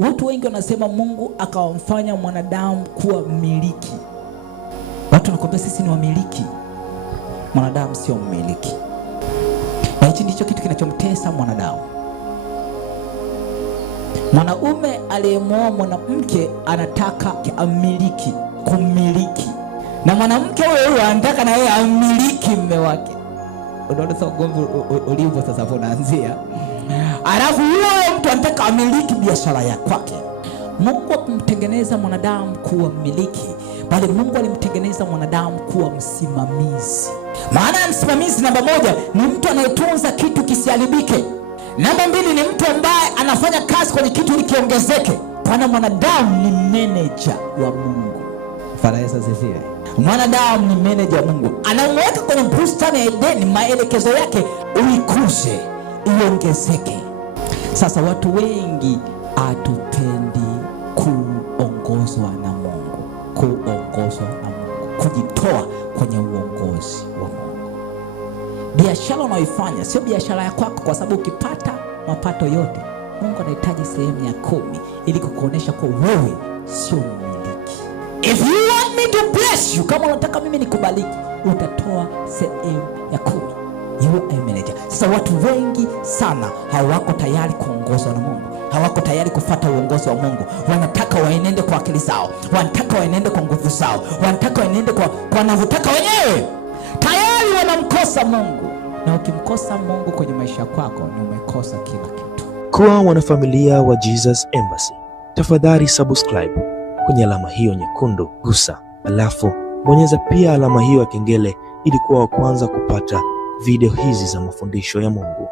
Watu wengi wanasema Mungu akawamfanya mwanadamu kuwa mmiliki. Watu wanakuambia sisi ni wamiliki. Mwanadamu sio mmiliki. Na hichi ndicho kitu kinachomtesa mwanadamu. Mwanaume aliyemwoa mwanamke anataka amiliki, kumiliki. Na mwanamke huyo anataka na yeye amiliki mume wake. Unaona sasa ugomvi ulivyo sasa hapo unaanzia. Alafu yule mtu anataka amiliki biashara ya kwake. Mungu akumtengeneza mwanadamu kuwa mmiliki, bali Mungu alimtengeneza mwanadamu kuwa msimamizi. Maana ya msimamizi, namba moja, ni mtu anayetunza kitu kisiharibike. Namba mbili, ni mtu ambaye anafanya kazi kwenye kitu ili kiongezeke. Kwa mwanadamu ni manager wa Mungu. Farasa zifire. Mwanadamu ni manager wa Mungu. Anamweka kwenye bustani ya Edeni, maelekezo yake uikuze, iongezeke. Sasa watu wengi hatupendi kuongozwa na Mungu, kujitoa kwenye uongozi wa Mungu. Biashara unayoifanya sio biashara ya kwako, kwa sababu ukipata mapato yote, Mungu anahitaji sehemu ya 10 ili kukuonesha kwa wewe sio mmiliki. If you want me to bless you, kama unataka mimi nikubariki, utatoa sehemu ya 10. You are a manager. Sasa watu wengi sana hawako tayari kuongozwa na Mungu. Hawako tayari kufuata uongozi wa Mungu. Wanataka waenende kwa akili zao, wanataka waenende kwa nguvu zao, wanataka waenende kwa wanavyotaka wenyewe. Tayari wanamkosa Mungu. Na ukimkosa Mungu kwenye maisha yako, ni umekosa kila kitu. Kuwa wanafamilia wa Jesus Embassy, tafadhali subscribe kwenye alama hiyo nyekundu, gusa, alafu bonyeza pia alama hiyo ya kengele ili kuwa wa kwanza kupata video hizi za mafundisho ya Mungu.